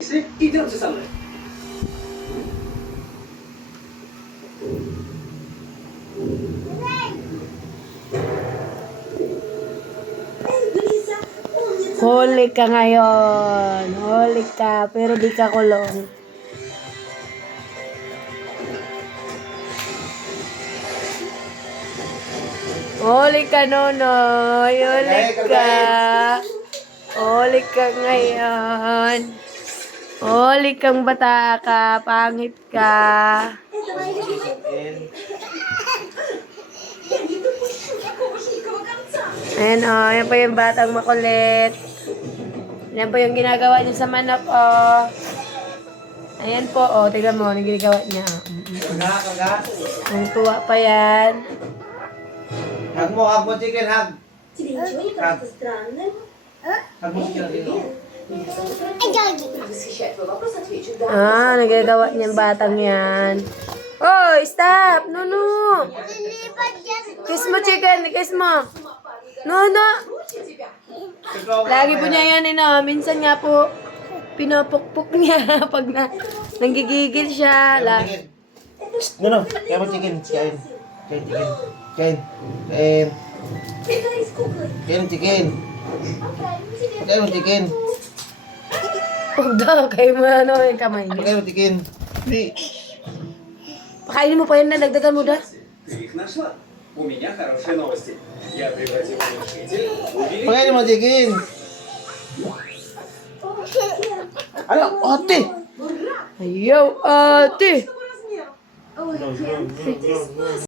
Идемте со мной. Huli ka ngayon. Huli ka, pero di ka kulong. Huli ka, Nonoy. Huli ka. Huli ka ngayon. Huli kang bata ka. Pangit ka. Ayan o, yan pa yung batang makulit. Yan po yung ginagawa niya sa manok o. Ayan po o, tignan mo, yung ginagawa niya. Ang tuwa pa yan. Hug mo chicken, hug. Тебе ничего не кажется странным? Hug mo chicken natin. Восхищает твой вопрос, отвечу. Да. Ah, nagagawa niyang batang yan. Oy, stop! No. Kiss mo, chicken. Kiss mo. No. Lagi po niya yan, minsan nga po, pinapukpuk niya pag nanggigigil siya. No. Kaya mo chicken. Kain chicken. Kain Играй с куклой. chicken. Окей, тебе. Kain mo chicken. Huwag daw, kayo mo yung kamay niya. Kain mo chicken. Di. Pakainin mo pa yan, nadagdagan mo da. Ты их нашла? У меня хорошие новости. Я превратил глушитель в увеличитель. Pakain mo chicken. Ano? Ate! Ayaw, ate! Ой, Кен,